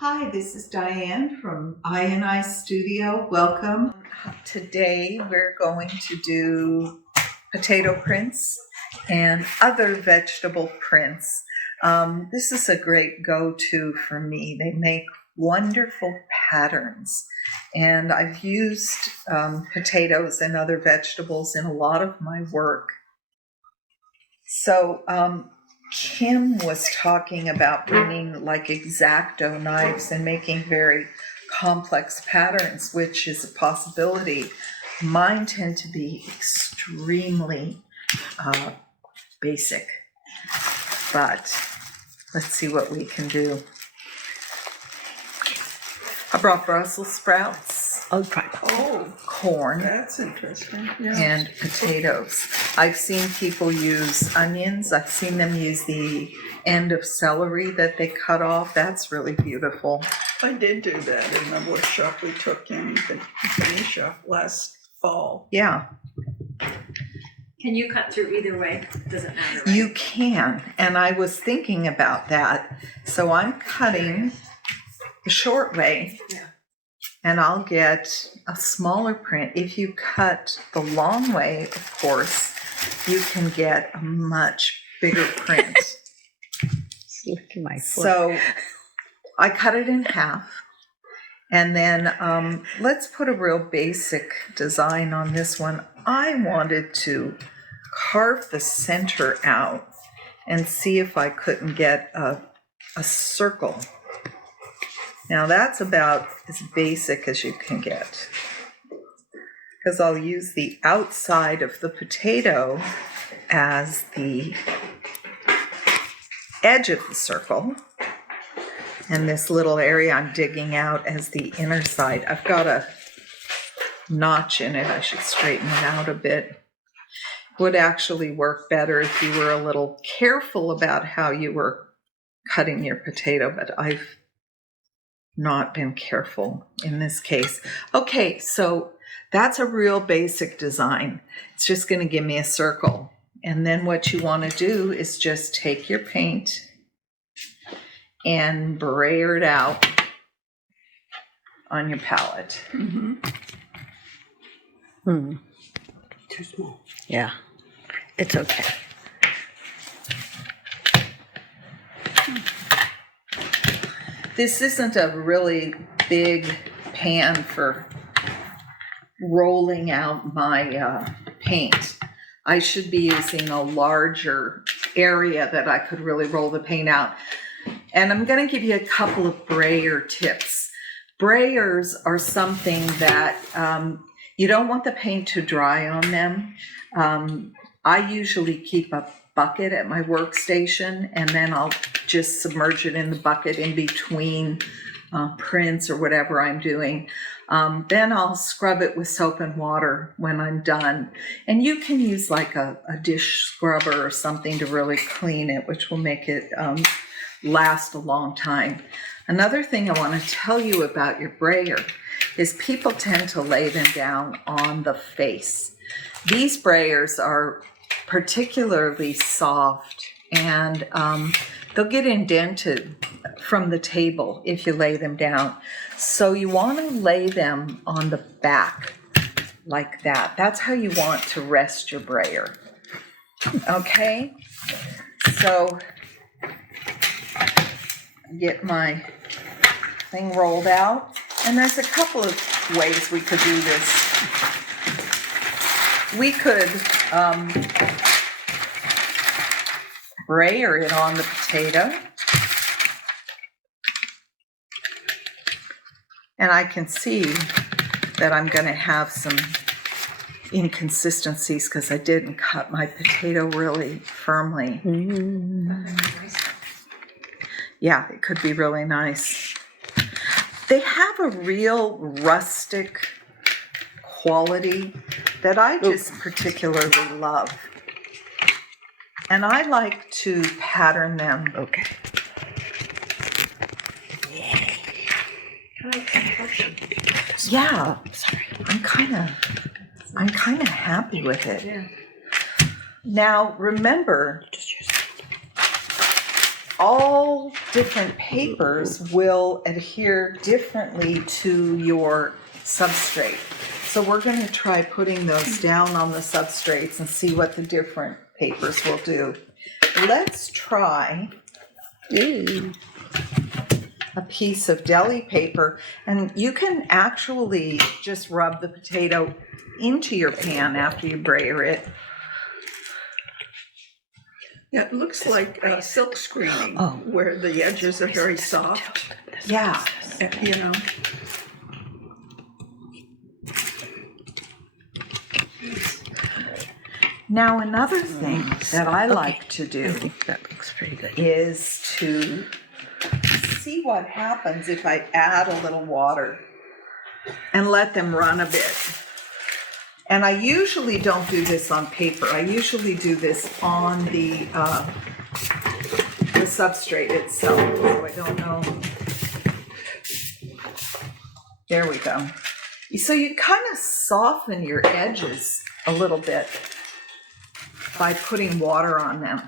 Hi, this is Diane from I Studio. Welcome. Today we're going to do potato prints and other vegetable prints. This is a great go-to for me. They make wonderful patterns, and I've used potatoes and other vegetables in a lot of my work. So Kim was talking about bringing like X-Acto knives and making very complex patterns, which is a possibility. Mine tend to be extremely basic, but let's see what we can do. I brought Brussels sprouts. Corn. That's interesting. Yeah. And potatoes. I've seen people use onions. I've seen them use the end of celery that they cut off. That's really beautiful. I did do that in the workshop we took in the Phoenicia last fall. Yeah. Can you cut through either way? Doesn't matter, right? You can. And I was thinking about that. So I'm cutting the short way. Yeah. And I'll get a smaller print. If you cut the long way, of course, you can get a much bigger print. Look at my foot. So I cut it in half. And then let's put a real basic design on this one. I wanted to carve the center out and see if I couldn't get a circle. Now that's about as basic as you can get, because I'll use the outside of the potato as the edge of the circle, and this little area I'm digging out as the inner side. I've got a notch in it. I should straighten it out a bit. Would actually work better if you were a little careful about how you were cutting your potato, but I've not been careful in this case. Okay, so that's a real basic design. It's just going to give me a circle. And then what you want to do is just take your paint and brayer it out on your palette. Mm-hmm. Too small. Yeah, it's okay. This isn't a really big pan for rolling out my paint. I should be using a larger area that I could really roll the paint out. And I'm going to give you a couple of brayer tips. Brayers are something that you don't want the paint to dry on them. I usually keep a bucket at my workstation, and then I'll just submerge it in the bucket in between prints or whatever I'm doing. Then I'll scrub it with soap and water when I'm done. And you can use like a dish scrubber or something to really clean it, which will make it last a long time. Another thing I want to tell you about your brayer is people tend to lay them down on the face. These brayers are particularly soft, and they'll get indented from the table if you lay them down. So you want to lay them on the back like that. That's how you want to rest your brayer. Okay, so get my thing rolled out, and there's a couple of ways we could do this. We could brayer it on the potato, and I can see that I'm going to have some inconsistencies because I didn't cut my potato really firmly. Yeah, it could be really nice. They have a real rustic quality that I just particularly love. And I like to pattern them. Okay. Yeah, Sorry. I'm kind of happy with it. Yeah. Now, remember, Just use all different papers will adhere differently to your substrate. So we're going to try putting those down on the substrates and see what the different papers will do. Let's try Ooh. a piece of deli paper, and you can actually just rub the potato into your pan after you brayer it. Yeah, it looks like silk screening, Oh. where the edges are very soft, Yeah. you know. Now another thing that I like to I do think that looks pretty good. is to see what happens if I add a little water and let them run a bit. And I usually don't do this on paper. I usually do this on the substrate itself. So I don't know. There we go. So you kind of soften your edges a little bit by putting water on them.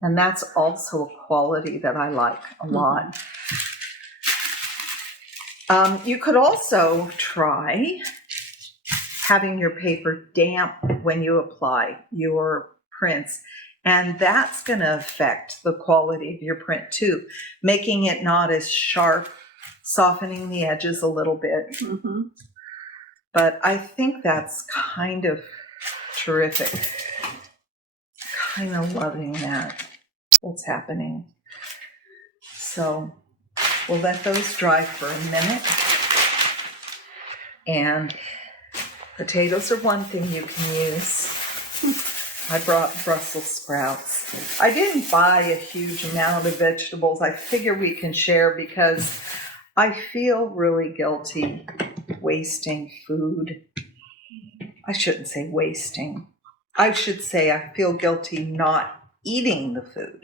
And that's also a quality that I like a lot. You could also try having your paper damp when you apply your prints. And that's going to affect the quality of your print too, making it not as sharp, softening the edges a little bit. Mm-hmm. But I think that's kind of terrific. Kind of loving that, what's happening. So we'll let those dry for a minute. And potatoes are one thing you can use. I brought Brussels sprouts. I didn't buy a huge amount of vegetables. I figure we can share because I feel really guilty wasting food. I shouldn't say wasting. I should say I feel guilty not eating the food.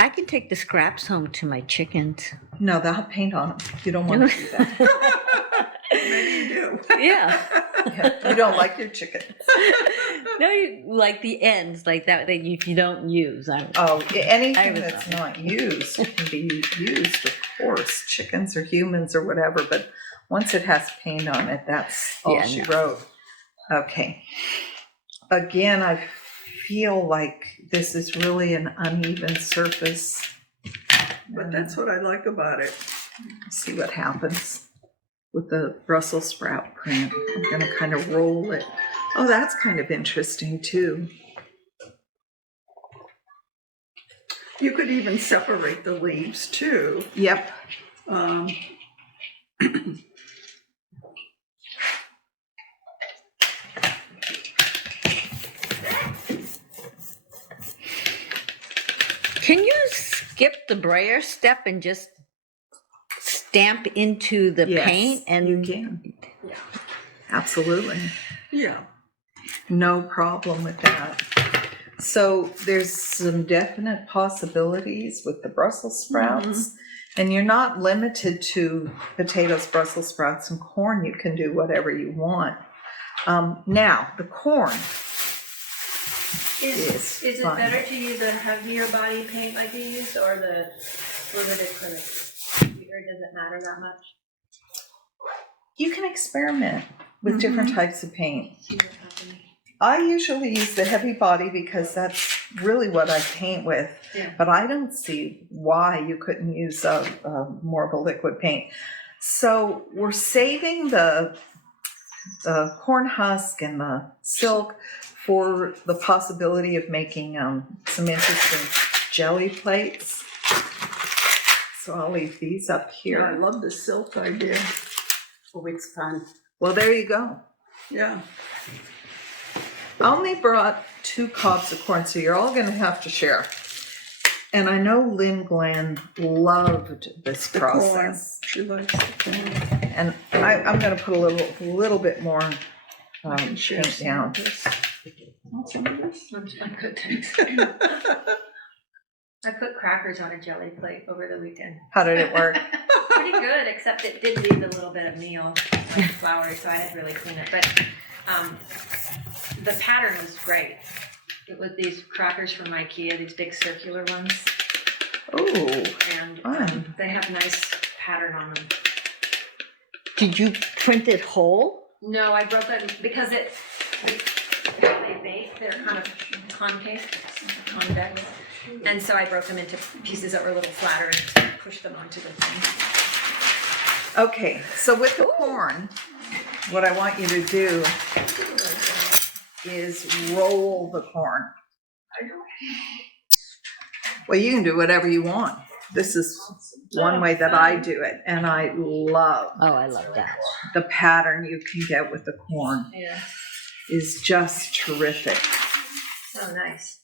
I can take the scraps home to my chickens. No, they'll have paint on them. You don't want to do that. Maybe you do. Yeah. Yeah, you don't like your chicken. No, you like the ends, like that you don't use. Oh, anything was that's on. not used can be used, of course. Chickens or humans or whatever, but once it has paint on it, that's all she wrote. Okay. Again, I feel like this is really an uneven surface. But that's what I like about it. See what happens with the Brussels sprout print. I'm going to kind of roll it. Oh, that's kind of interesting too. You could even separate the leaves too. Yep. Can you skip the brayer step and just stamp into the Yes, paint? And you can. Absolutely. Yeah. No problem with that. So there's some definite possibilities with the Brussels sprouts. And you're not limited to potatoes, Brussels sprouts, and corn. You can do whatever you want. Now, the corn. Is it fun. better to use a heavier body paint like you used, or the fluid acrylic? Or does it matter that much? You can experiment with different types of paint. See what's happening. I usually use the heavy body because that's really what I paint with. Yeah. But I don't see why you couldn't use more of a liquid paint. So we're saving the corn husk and the silk for the possibility of making some interesting jelly plates. So I'll leave these up I here. love the silk idea. Oh, it's fun. Well, there you go. Yeah. I only brought 2 cobs of corn, so you're all going to have to share. And I know Lynn Glenn loved this The corn. process. She likes the corn. And I'm going to put a little bit more I can share paint some down. of this. Want some of this? I'm good, thanks. I put crackers on a jelly plate over the weekend. How did it work? Pretty good, except it did leave a little bit of meal, like flour, so I had to really clean it. But the pattern was great. with these crackers from IKEA, these big circular ones, Oh, and fun. they have nice pattern on them. Did you print it whole? No, I broke them because how they bake, they're kind of convex, and so I broke them into pieces that were a little flatter and pushed them onto the thing. Okay, so with the corn, what I want you to do is roll the corn. Well, you can do whatever you want. This is one way that I do it, and I love Oh, I love that. the pattern you can get with the corn. Yeah. Is just terrific. Oh, nice.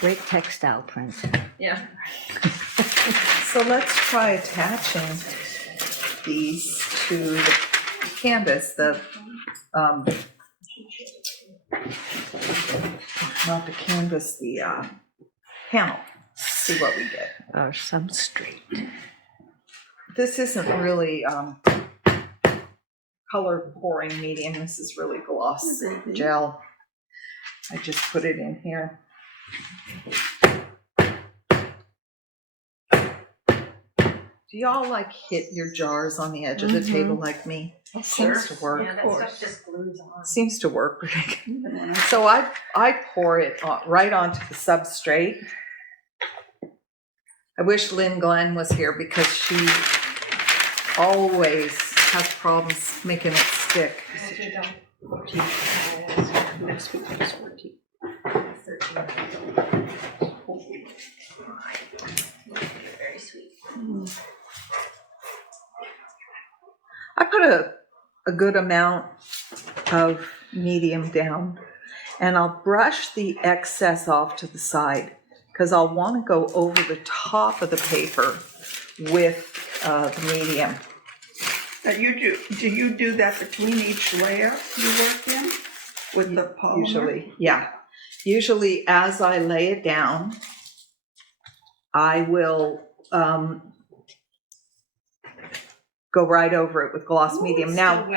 Great textile print. Yeah. So let's try attaching these to the canvas, not the canvas, the panel. See what we get. Or substrate. This isn't really color pouring medium. This is really gloss gel. I just put it in here. Do y'all like hit your jars on the edge of the table like me? It seems to work. Yeah, that stuff just glues on. Seems to work pretty good. So I pour it right onto the substrate. I wish Lynn Glenn was here because she always has problems making it stick. Next week is 14. Very sweet. I put a good amount of medium down, and I'll brush the excess off to the side because I'll want to go over the top of the paper with the medium. Do you do that between each layer you work in with the polymer? Usually, yeah. Usually as I lay it down, I will go right over it with gloss medium. Now,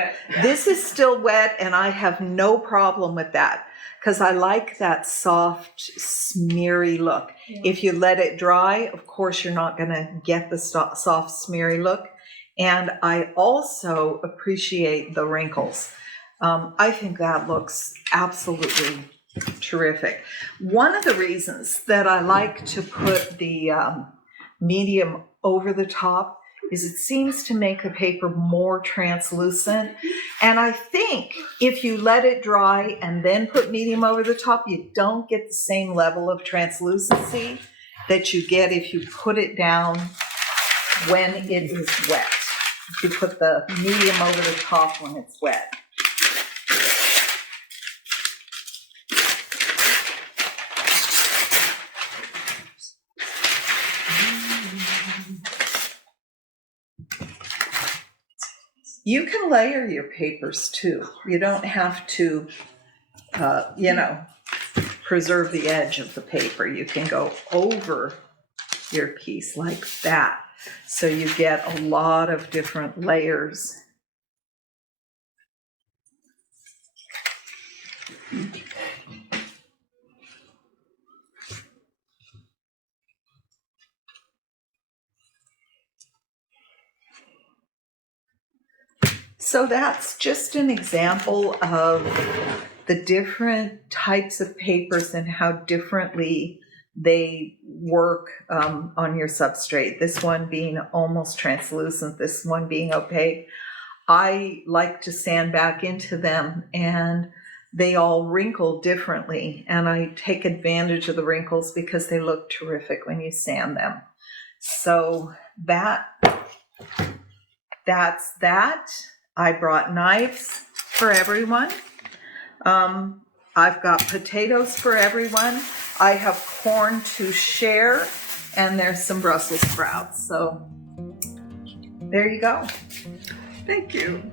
this is still wet, and I have no problem with that because I like that soft, smeary look. Yeah. If you let it dry, of course, you're not going to get the soft, smeary look. And I also appreciate the wrinkles. I think that looks absolutely terrific. One of the reasons that I like to put the medium over the top is it seems to make the paper more translucent. And I think if you let it dry and then put medium over the top, you don't get the same level of translucency that you get if you put it down when it is wet. If you put the medium over the top when it's wet. You can layer your papers too. You don't have to, preserve the edge of the paper. You can go over your piece like that. So you get a lot of different layers. So that's just an example of the different types of papers and how differently they work on your substrate. This one being almost translucent, this one being opaque. I like to sand back into them, and they all wrinkle differently, and I take advantage of the wrinkles because they look terrific when you sand them. So that's that. I brought knives for everyone. I've got potatoes for everyone. I have corn to share, and there's some Brussels sprouts. So there you go. Thank you.